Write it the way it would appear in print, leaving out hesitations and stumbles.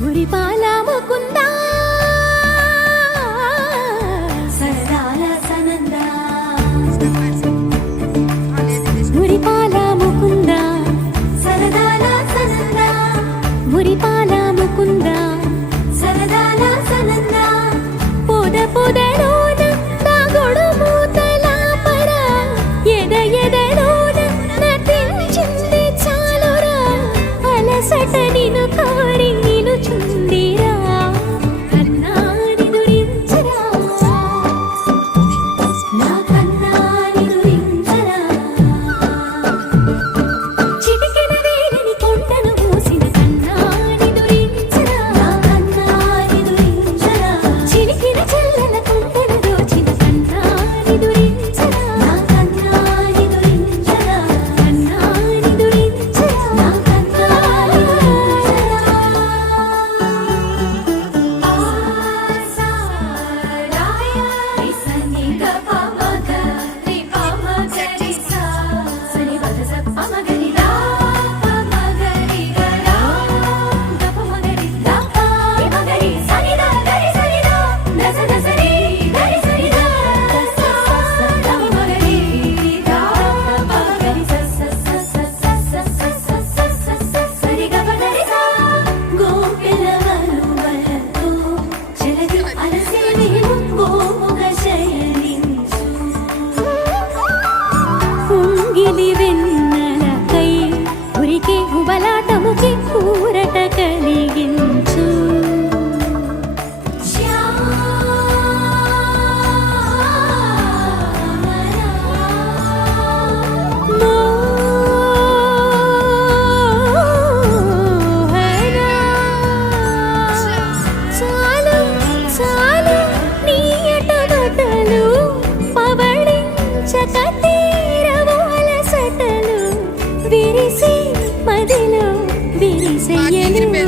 మురిపాల ముకుందా సరదాల సనందా మురిపాల ముకుందా సరదాల సనందా మురిపాల ముకుందా సరదాల సనందా పొద పొదలోన దాగుడు మూతల పర ఎద ఎదలోన నటించింది చాలురా అలసట నిను కోరి నిను చుందిరా కన్నాని దురించరా నా కన్నాని దురించరా చిటికెన వేలిని కొండను మూసిన కన్నాని దురించరా నా కన్నాని దురించరా చిలికిన చెల్లెల కొండను దోచిన కన్నాని దురించరా నా కన్నాని దురించరా కన్నాని దురించరా నా కన్నాని ఉంగిలి వెన్నెలకై ఉరికే హుబలాటముకి ఊరట కలిగించు చాలు చాలు నీ ఎటగటలు పవళించక తీరవు అలసటలు విరిసి మదిలో విరిసెయ్యలు